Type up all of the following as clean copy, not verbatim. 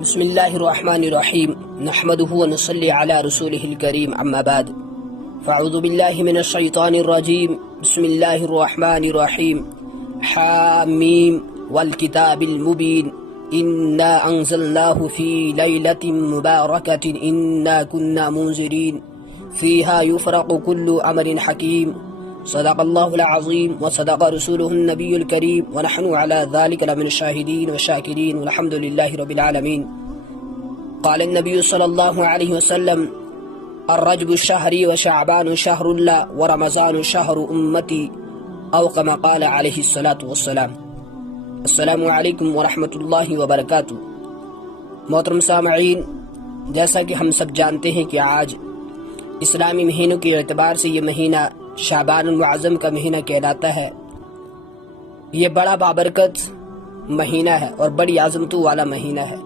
بسم اللہ الرحمن الرحیم نحمده ونصلی علی رسولہ الکریم اما بعد فاعوذ باللہ من الشیطان الرجیم بسم اللہ الرحمن الرحیم حامیم والکتاب المبین انا انزلناه فی لیلۃ مبارکۃ انا کنا منذرین فیہا یفرق کل امر حکیم صدق اللہ العظیم وصدق رسولہ النبی الکریم ونحن علی ذلک لمن الشاہدین والشاکرین والحمد للہ رب العالمین. قال النبی صلی اللہ علیہ وسلم الرجب شہری وشعبان شہر اللہ ورمضان شہر امتی او کما قال علیہ الصلاۃ والسلام. السلام علیکم ورحمۃ اللہ وبرکاتہ. محترم سامعین، جیسا کہ ہم سب جانتے ہیں کہ آج اسلامی مہینوں کے اعتبار سے یہ مہینہ شعبان المعظم کا مہینہ کہلاتا ہے. یہ بڑا بابرکت مہینہ ہے اور بڑی عظمتوں والا مہینہ ہے.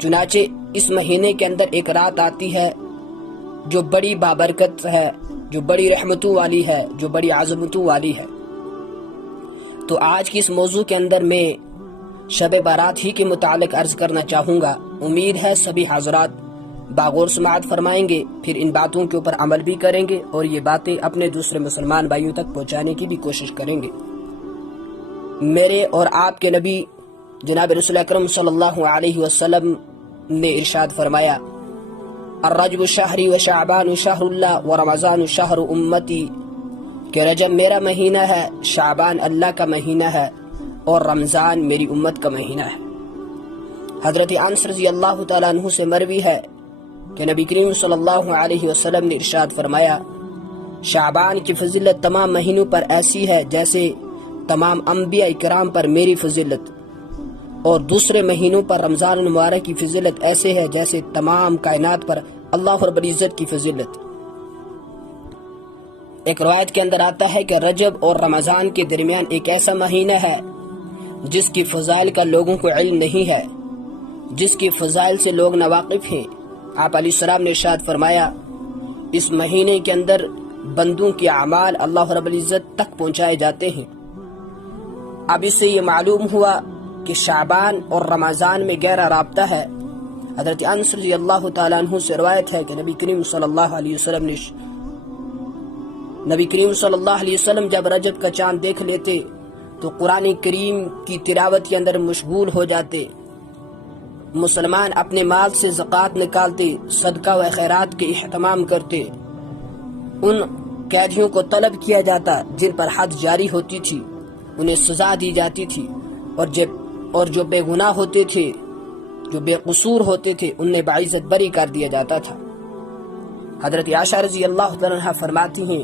چنانچہ اس مہینے کے اندر ایک رات آتی ہے جو بڑی بابرکت ہے، جو بڑی رحمتوں والی ہے، جو بڑی عظمتوں والی ہے. تو آج کی اس موضوع کے اندر میں شب بارات ہی کے متعلق عرض کرنا چاہوں گا. امید ہے سبھی حضرات باغور سماعت فرمائیں گے، پھر ان باتوں کے اوپر عمل بھی کریں گے اور یہ باتیں اپنے دوسرے مسلمان بھائیوں تک پہنچانے کی بھی کوشش کریں گے. میرے اور آپ کے نبی جناب رسول اکرم صلی اللہ علیہ وسلم نے ارشاد فرمایا الرجب شہری و شعبان شہر اللہ و رمضان شہر امتی، کہ رجب میرا مہینہ ہے، شعبان اللہ کا مہینہ ہے اور رمضان میری امت کا مہینہ ہے. حضرت انس رضی اللہ تعالیٰ عنہ سے مروی ہے کہ نبی کریم صلی اللہ علیہ وسلم نے ارشاد فرمایا شعبان کی فضیلت تمام مہینوں پر ایسی ہے جیسے تمام انبیاء کرام پر میری فضیلت، اور دوسرے مہینوں پر رمضان المبارک کی فضیلت ایسے ہے جیسے تمام کائنات پر اللہ رب العزت کی فضیلت. ایک روایت کے اندر آتا ہے کہ رجب اور رمضان کے درمیان ایک ایسا مہینہ ہے جس کی فضائل کا لوگوں کو علم نہیں ہے، جس کی فضائل سے لوگ ناواقف ہیں. آپ علیہ السلام نے ارشاد فرمایا اس مہینے کے اندر بندوں کے اعمال اللہ رب العزت تک پہنچائے جاتے ہیں. اب اس سے یہ معلوم ہوا کہ شعبان اور رمضان میں گہرا رابطہ ہے. حضرت انس رضی اللہ تعالیٰ عنہ سے روایت ہے کہ نبی کریم صلی اللہ علیہ وسلم جب رجب کا چاند دیکھ لیتے تو قرآن کریم کی تلاوت کے اندر مشغول ہو جاتے. مسلمان اپنے مال سے زکوٰۃ نکالتے، صدقہ و خیرات کے اہتمام کرتے. ان قیدیوں کو طلب کیا جاتا جن پر حد جاری ہوتی تھی، انہیں سزا دی جاتی تھی، اور جو بے گناہ ہوتے تھے، جو بے قصور ہوتے تھے، انہیں باعزت بری کر دیا جاتا تھا. حضرت عائشہ رضی اللہ عنہا فرماتی ہیں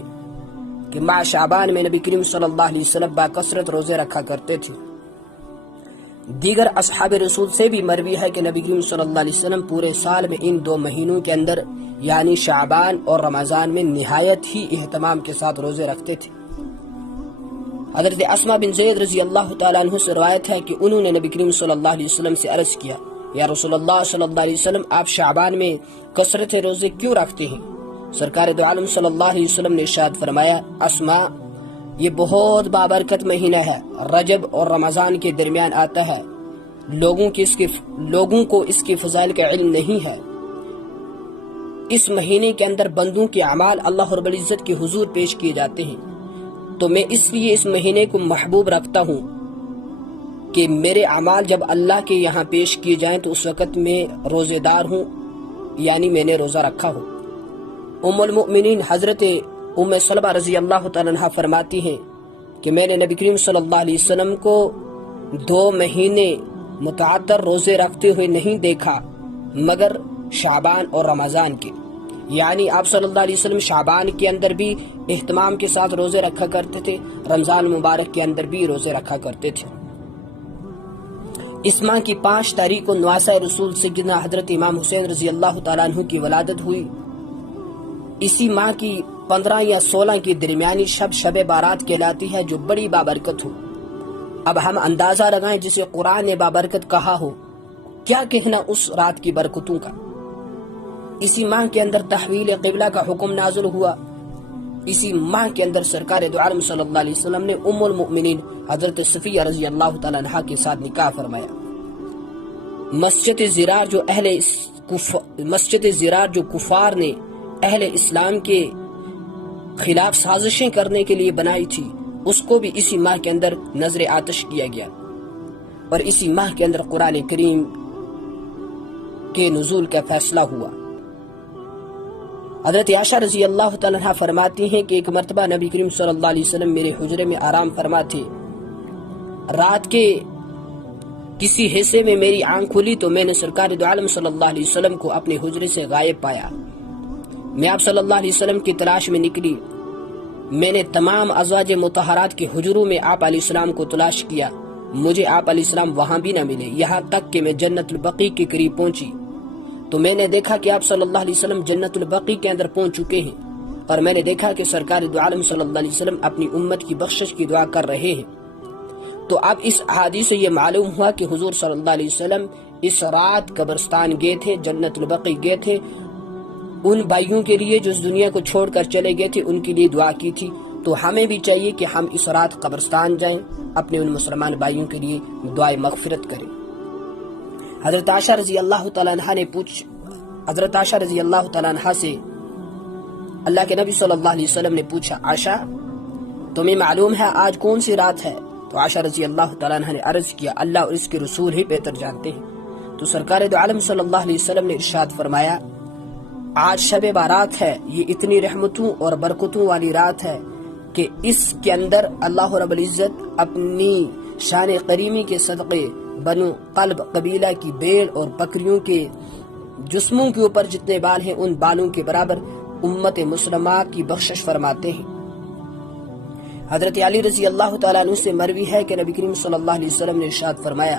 کہ ماہ شعبان میں نبی کریم صلی اللہ علیہ وسلم باکثرت روزے رکھا کرتے تھے. دیگر اصحاب رسول سے بھی مروی ہے کہ نبی کریم صلی اللہ علیہ وسلم پورے سال میں ان دو مہینوں کے اندر یعنی شعبان اور رمضان میں نہایت ہی اہتمام کے ساتھ روزے رکھتے تھے. حضرت اسماء بن زید رضی اللہ تعالیٰ عنہ سے روایت ہے کہ انہوں نے نبی کریم صلی اللہ علیہ وسلم سے عرض کیا یا رسول اللہ صلی اللہ علیہ وسلم، آپ شعبان میں کثرت روزے کیوں رکھتے ہیں؟ سرکار دو عالم صلی اللہ علیہ وسلم نے ارشاد فرمایا اسماء، یہ بہت بابرکت مہینہ ہے، رجب اور رمضان کے درمیان آتا ہے. لوگوں کو اس کی فضائل کا علم نہیں ہے. اس مہینے کے اندر بندوں کے اعمال اللہ رب العزت کے حضور پیش کیے جاتے ہیں. تو میں اس لیے اس مہینے کو محبوب رکھتا ہوں کہ میرے اعمال جب اللہ کے یہاں پیش کیے جائیں تو اس وقت میں روزے دار ہوں، یعنی میں نے روزہ رکھا ہو. ام المؤمنین حضرت ام سلمہ رضی اللہ تعالیٰ عنہ فرماتی ہیں کہ میں نے نبی کریم صلی اللہ علیہ وسلم کو 2 مہینے متعدد روزے رکھتے ہوئے نہیں دیکھا مگر شعبان اور رمضان کے، یعنی آپ صلی اللہ علیہ وسلم شعبان کے اندر بھی اہتمام کے ساتھ روزے رکھا کرتے تھے، رمضان مبارک کے اندر بھی روزے رکھا کرتے تھے. اس ماہ کی 5 تاریخ کو نواسہ رسول سیدنا حضرت امام حسین رضی اللہ تعالیٰ عنہ کی ولادت ہوئی. اسی ماہ کی 15 یا 16 کی درمیانی شب بارات کہلاتی ہے جو بڑی بابرکت ہو. اب ہم اندازہ لگائیں جسے قرآن نے بابرکت کہا ہو، کیا کہنا اس رات کی برکتوں کا. اسی ماہ کے اندر تحویل قبلہ کا حکم نازل ہوا. اسی ماہ کے اندر سرکار دو عالم صلی اللہ علیہ وسلم نے ام المؤمنین حضرت صفیہ رضی اللہ تعالیٰ عنہ کے ساتھ نکاح فرمایا. مسجد زرار جو کفار نے اہل اسلام کے خلاف سازشیں کرنے کے لیے بنائی تھی، اس کو بھی اسی ماہ کے اندر نظر آتش کیا گیا، اور اسی ماہ کے اندر قرآن کریم کے نزول کا فیصلہ ہوا۔ حضرت عائشہ رضی اللہ تعالیٰ عنہ فرماتی ہیں کہ ایک مرتبہ نبی کریم صلی اللہ علیہ وسلم میرے حجرے میں آرام فرما تھے، رات کے کسی حصے میں میری آنکھ کھلی تو میں نے سرکار دو عالم صلی اللہ علیہ وسلم کو اپنے حجرے سے غائب پایا۔ میں آپ صلی اللہ علیہ وسلم کی تلاش میں نکلی، میں نے تمام ازواج مطہرات کے حجروں میں آپ علیہ السلام کو تلاش کیا، مجھے آپ علیہ السلام وہاں بھی نہ ملے، یہاں تک کہ میں جنت البقیع کے قریب پہنچی تو میں نے دیکھا کہ آپ صلی اللہ علیہ وسلم جنت البقیع کے اندر پہنچ چکے ہیں، اور میں نے دیکھا کہ سرکار دو عالم صلی اللہ علیہ وسلم اپنی امت کی بخشش کی دعا کر رہے ہیں۔ تو اب اس حدیث سے یہ معلوم ہوا کہ حضور صلی اللہ علیہ وسلم اس رات قبرستان گئے تھے، جنت البقیع گئے تھے، ان بھائیوں کے لیے جو اس دنیا کو چھوڑ کر چلے گئے تھے ان کے لیے دعا کی تھی۔ تو ہمیں بھی چاہیے کہ ہم اس رات قبرستان جائیں، اپنے ان مسلمان بھائیوں کے لیے دعائے مغفرت کریں۔ حضرت عائشہ رضی اللہ تعالیٰ عنہ سے اللہ کے نبی صلی اللہ علیہ وسلم نے پوچھا، عائشہ تمہیں معلوم ہے آج کون سی رات ہے؟ تو عائشہ رضی اللہ تعالیٰ عنہ نے عرض کیا، اللہ اور اس کے رسول ہی بہتر جانتے ہیں۔ تو سرکار دو عالم صلی اللہ علیہ وسلم نے ارشاد فرمایا، آج شب بارات ہے، یہ اتنی رحمتوں اور برکتوں والی رات ہے کہ اس کے اندر اللہ رب العزت اپنی شان کریمی کے صدقے بنو قلب قبیلہ کی بیل اور بکریوں کے جسموں کے اوپر جتنے بال ہیں ان بالوں کے برابر امت مسلمہ کی بخشش فرماتے ہیں۔ حضرت علی رضی اللہ تعالیٰ عنہ سے مروی ہے کہ نبی کریم صلی اللہ علیہ وسلم نے ارشاد فرمایا،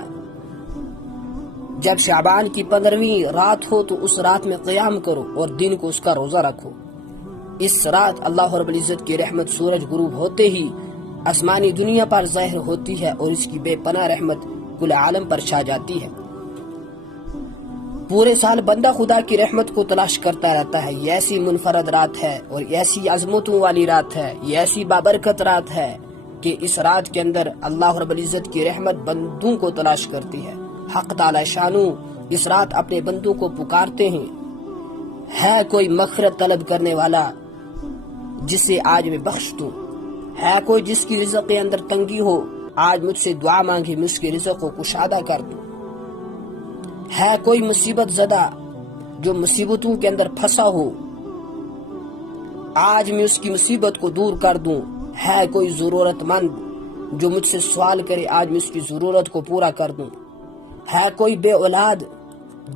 جب شعبان کی 15ویں رات ہو تو اس رات میں قیام کرو اور دن کو اس کا روزہ رکھو۔ اس رات اللہ رب العزت کی رحمت سورج غروب ہوتے ہی آسمانی دنیا پر ظاہر ہوتی ہے اور اس کی بے پناہ رحمت کل عالم پر چھا جاتی ہے۔ پورے سال بندہ خدا کی رحمت کو تلاش کرتا رہتا ہے۔ یہ ایسی منفرد رات ہے اور ایسی عظمتوں والی رات ہے، یہ ایسی بابرکت رات ہے کہ اس رات کے اندر اللہ رب العزت کی رحمت بندوں کو تلاش کرتی ہے۔ حق تعالی شانو اس رات اپنے بندوں کو پکارتے ہیں، ہے کوئی مغفرت طلب کرنے والا جسے آج میں بخش دوں، ہے کوئی جس کی رزق کے اندر تنگی ہو، آج مجھ سے دعا مانگے میں اس کے رزق کو کشادہ کر دوں، ہے کوئی مصیبت زدہ جو مصیبتوں کے اندر پھنسا ہو، آج میں اس کی مصیبت کو دور کر دوں، ہے کوئی ضرورت مند جو مجھ سے سوال کرے، آج میں اس کی ضرورت کو پورا کر دوں، ہے کوئی بے اولاد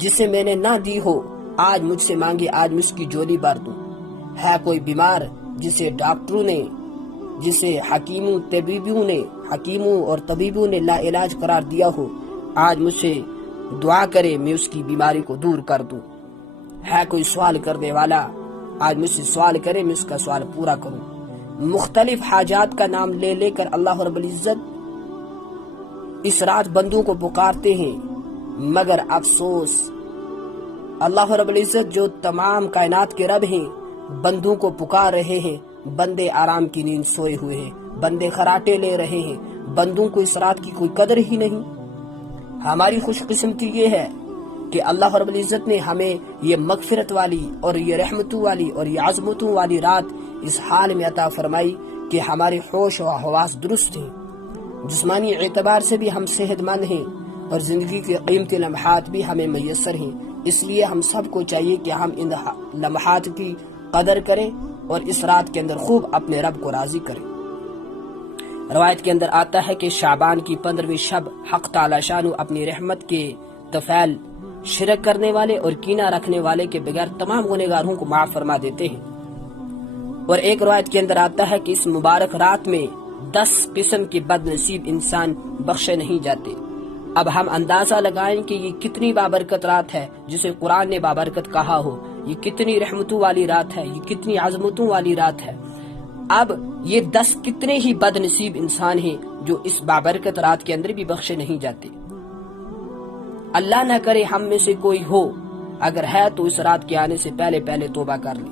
جسے میں نے نہ دی ہو، آج مجھ سے مانگے، آج میں اس کی جولی بھر دوں، ہے کوئی بیمار جسے ڈاکٹروں نے، جسے حکیموں اور طبیبوں نے لا علاج قرار دیا ہو، آج مجھ سے دعا کرے میں اس کی بیماری کو دور کر دوں، ہے کوئی سوال کرنے والا، آج مجھ سے سوال کرے میں اس کا سوال پورا کروں۔ مختلف حاجات کا نام لے لے کر اللہ رب العزت اس رات بندوں کو پکارتے ہیں، مگر افسوس اللہ رب العزت جو تمام کائنات کے رب ہیں بندوں کو پکار رہے ہیں، بندے آرام کی نیند سوئے ہوئے ہیں، بندے خراٹے لے رہے ہیں، بندوں کو اس رات کی کوئی قدر ہی نہیں۔ ہماری خوش قسمتی یہ ہے کہ اللہ رب العزت نے ہمیں یہ مغفرت والی اور یہ رحمتوں والی اور یہ عظمتوں والی رات اس حال میں عطا فرمائی کہ ہمارے ہوش و حواس درست ہیں، جسمانی اعتبار سے بھی ہم صحت مند ہیں اور زندگی کے قیمتی لمحات بھی ہمیں میسر ہیں۔ اس لیے ہم سب کو چاہیے کہ ہم ان لمحات کی قدر کریں اور اس رات کے اندر خوب اپنے رب کو راضی کریں۔ روایت کے اندر آتا ہے کہ شعبان کی 15ویں شب حق تعالی شانو اپنی رحمت کے طفیل شرک کرنے والے اور کینہ رکھنے والے کے بغیر تمام گنہگاروں کو معاف فرما دیتے ہیں۔ اور ایک روایت کے اندر آتا ہے کہ اس مبارک رات میں 10 قسم کے بد نصیب انسان بخشے نہیں جاتے۔ اب ہم اندازہ لگائیں کہ یہ کتنی بابرکت رات ہے جسے قرآن نے بابرکت کہا ہو، یہ کتنی رحمتوں والی رات ہے، یہ کتنی عظمتوں والی رات ہے۔ اب یہ 10 کتنے ہی بد نصیب انسان ہیں جو اس بابرکت رات کے اندر بھی بخشے نہیں جاتے۔ اللہ نہ کرے ہم میں سے کوئی ہو، اگر ہے تو اس رات کے آنے سے پہلے توبہ کر لے۔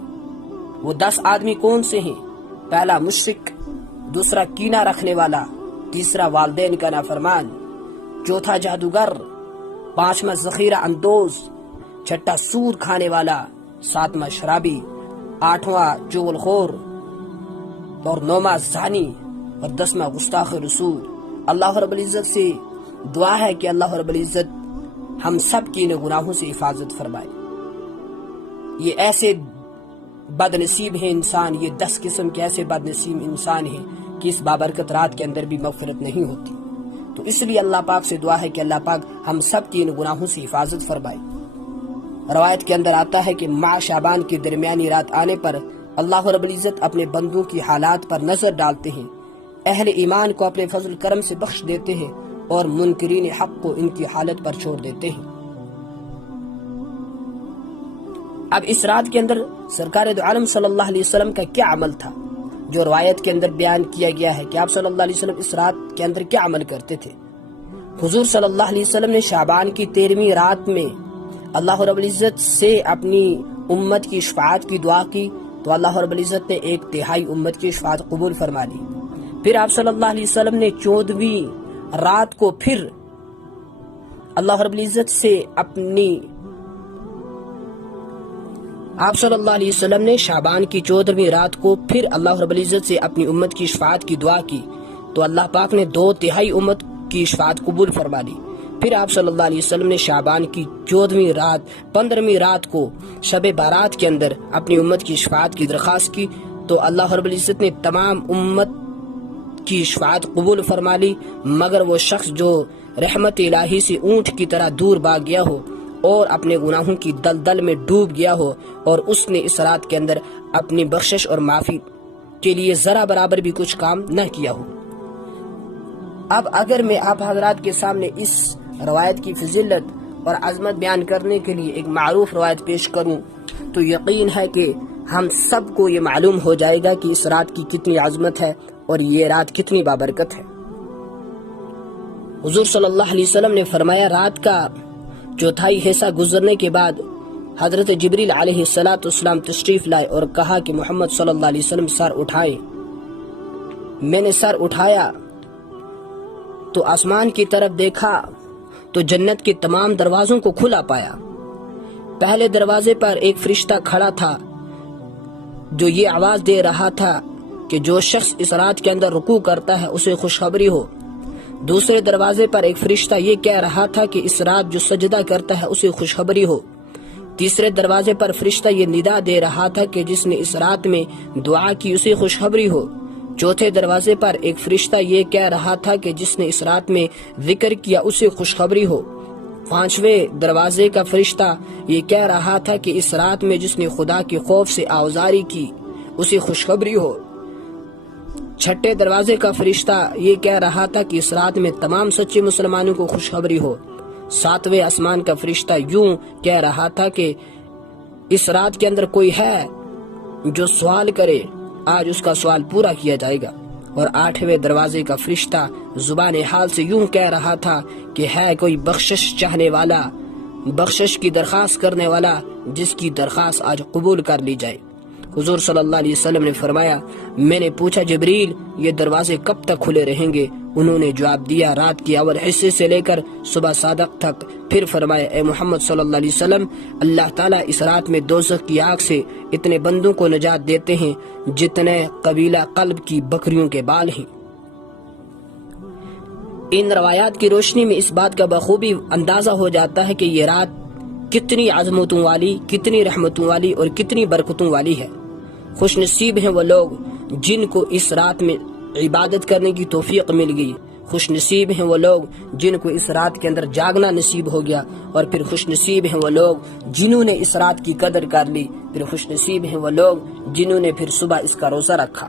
وہ 10 آدمی کون سے ہیں؟ پہلا مشرک، دوسرا کینہ رکھنے والا، تیسرا والدین کا نافرمان، چوتھا جادوگر، 5واں ذخیرہ اندوز، 6واں سود کھانے والا، 7واں شرابی، 8واں چغل خور، اور 9واں زانی، اور 10واں گستاخ رسول۔ اللہ رب العزت سے دعا ہے کہ اللہ رب العزت ہم سب کی ان گناہوں سے حفاظت فرمائے۔ یہ ایسے بد نصیب ہیں انسان، یہ 10 قسم کے ایسے بد نصیب انسان ہیں کہ اس بابرکت رات کے اندر بھی مغفرت نہیں ہوتی۔ تو اس لیے اللہ پاک سے دعا ہے کہ اللہ پاک ہم سب کی ان گناہوں سے حفاظت فرمائے۔ روایت کے اندر آتا ہے کہ ماہ شعبان کی درمیانی رات آنے پر اللہ رب العزت اپنے بندوں کی حالات پر نظر ڈالتے ہیں، اہل ایمان کو اپنے فضل کرم سے بخش دیتے ہیں اور منکرین حق کو ان کی حالت پر چھوڑ دیتے ہیں۔ اب اس رات کے اندر سرکار دو عالم صلی اللہ علیہ وسلم کا کیا عمل تھا، جو روایت کے اندر بیان کیا گیا ہے کہ آپ صلی اللہ علیہ وسلم اس رات کے اندر کیا عمل کرتے تھے۔ حضور صلی اللہ علیہ وسلم نے شعبان کی 13ویں رات میں اللہ رب العزت سے اپنی امت کی شفاعت کی دعا کی، تو اللہ رب العزت نے 1/3 امت کی شفاعت قبول فرما لی۔ پھر آپ صلی اللہ علیہ وسلم نے 14ویں رات کو پھر اللہ رب العزت سے آپ صلی اللہ علیہ وسلم نے شعبان کی 14ویں رات کو پھر اللہ رب العزت سے اپنی امت کی شفاعت کی دعا کی، تو اللہ پاک نے 2/3 امت کی شفاعت قبول فرما لی۔ پھر آپ صلی اللہ علیہ وسلم نے شعبان کی 14ویں رات 15ویں رات کو شب بارات کے اندر اپنی امت کی شفاعت کی درخواست کی، تو اللہ رب العزت نے تمام امت کی شفاعت قبول فرما لی، مگر وہ شخص جو رحمت الہی سے اونٹ کی طرح دور بھاگ گیا ہو اور اپنے گناہوں کی دلدل میں ڈوب گیا ہو، اور اس نے اس رات کے اندر اپنی بخشش اور معافی کے لیے ذرا برابر بھی کچھ کام نہ کیا ہو۔ اب اگر میں آپ حضرات کے سامنے اس روایت کی فضیلت اور عظمت بیان کرنے کے لیے ایک معروف روایت پیش کروں تو یقین ہے کہ ہم سب کو یہ معلوم ہو جائے گا کہ اس رات کی کتنی عظمت ہے اور یہ رات کتنی بابرکت ہے۔ حضور صلی اللہ علیہ وسلم نے فرمایا، رات کا 1/4 حصہ گزرنے کے بعد حضرت جبریل علیہ السلام تشریف لائے اور کہا کہ محمد صلی اللہ علیہ وسلم سر اٹھائے۔ میں نے سر اٹھایا تو آسمان کی طرف دیکھا تو جنت کے تمام دروازوں کو کھلا پایا۔ پہلے دروازے پر ایک فرشتہ کھڑا تھا جو یہ آواز دے رہا تھا کہ جو شخص اس رات کے اندر رکوع کرتا ہے اسے خوشخبری ہو۔ دوسرے دروازے پر ایک فرشتہ یہ کہہ رہا تھا کہ اس رات جو سجدہ کرتا ہے اسے خوشخبری ہو۔ تیسرے دروازے پر فرشتہ یہ ندا دے رہا تھا کہ جس نے اس رات میں دعا کی اسے خوشخبری ہو۔ چوتھے دروازے پر ایک فرشتہ یہ کہہ رہا تھا کہ جس نے اس رات میں ذکر کیا اسے خوشخبری ہو۔ 5ویں دروازے کا فرشتہ یہ کہہ رہا تھا کہ اس رات میں جس نے خدا کے خوف سے آوزاری کی اسے خوشخبری ہو۔ 6 دروازے کا فرشتہ یہ کہہ رہا تھا کہ اس رات میں تمام سچے مسلمانوں کو خوشخبری ہو۔ 7ویں آسمان کا فرشتہ یوں کہہ رہا تھا کہ اس رات کے اندر کوئی ہے جو سوال کرے، آج اس کا سوال پورا کیا جائے گا۔ اور 8ویں دروازے کا فرشتہ زبان حال سے یوں کہہ رہا تھا کہ ہے کوئی بخشش چاہنے والا، بخشش کی درخواست کرنے والا، جس کی درخواست آج قبول کر لی جائے۔ حضور صلی اللہ علیہ وسلم نے فرمایا، میں نے پوچھا جبریل یہ دروازے کب تک کھلے رہیں گے؟ انہوں نے جواب دیا رات کے اول حصے سے لے کر صبح صادق تک۔ پھر فرمایا، اے محمد صلی اللہ علیہ وسلم، اللہ تعالیٰ اس رات میں دوزخ کی آگ سے اتنے بندوں کو نجات دیتے ہیں جتنے قبیلہ قلب کی بکریوں کے بال ہیں۔ ان روایات کی روشنی میں اس بات کا بخوبی اندازہ ہو جاتا ہے کہ یہ رات کتنی عظمتوں والی، کتنی رحمتوں والی اور کتنی برکتوں والی ہے۔ خوش نصیب ہیں وہ لوگ جن کو اس رات میں عبادت کرنے کی توفیق مل گئی۔ خوش نصیب ہیں وہ لوگ جن کو اس رات کے اندر جاگنا نصیب ہو گیا، اور پھر خوش نصیب ہیں وہ لوگ جنہوں نے اس رات کی قدر کر لی، پھر خوش نصیب ہیں وہ لوگ جنہوں نے پھر صبح اس کا روزہ رکھا۔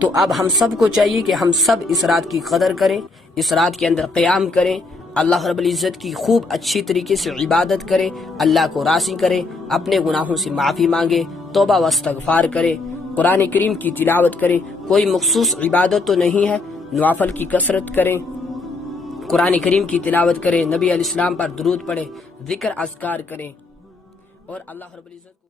تو اب ہم سب کو چاہیے کہ ہم سب اس رات کی قدر کریں، اس رات کے اندر قیام کریں، اللہ رب العزت کی خوب اچھی طریقے سے عبادت کریں، اللہ کو راضی کریں، اپنے گناہوں سے معافی مانگیں، توبہ و استغفار کریں، قرآن کریم کی تلاوت کریں۔ کوئی مخصوص عبادت تو نہیں ہے، نوافل کی کثرت کریں، قرآن کریم کی تلاوت کریں، نبی علیہ السلام پر درود پڑھیں، ذکر اذکار کریں، اور اللہ رب العزت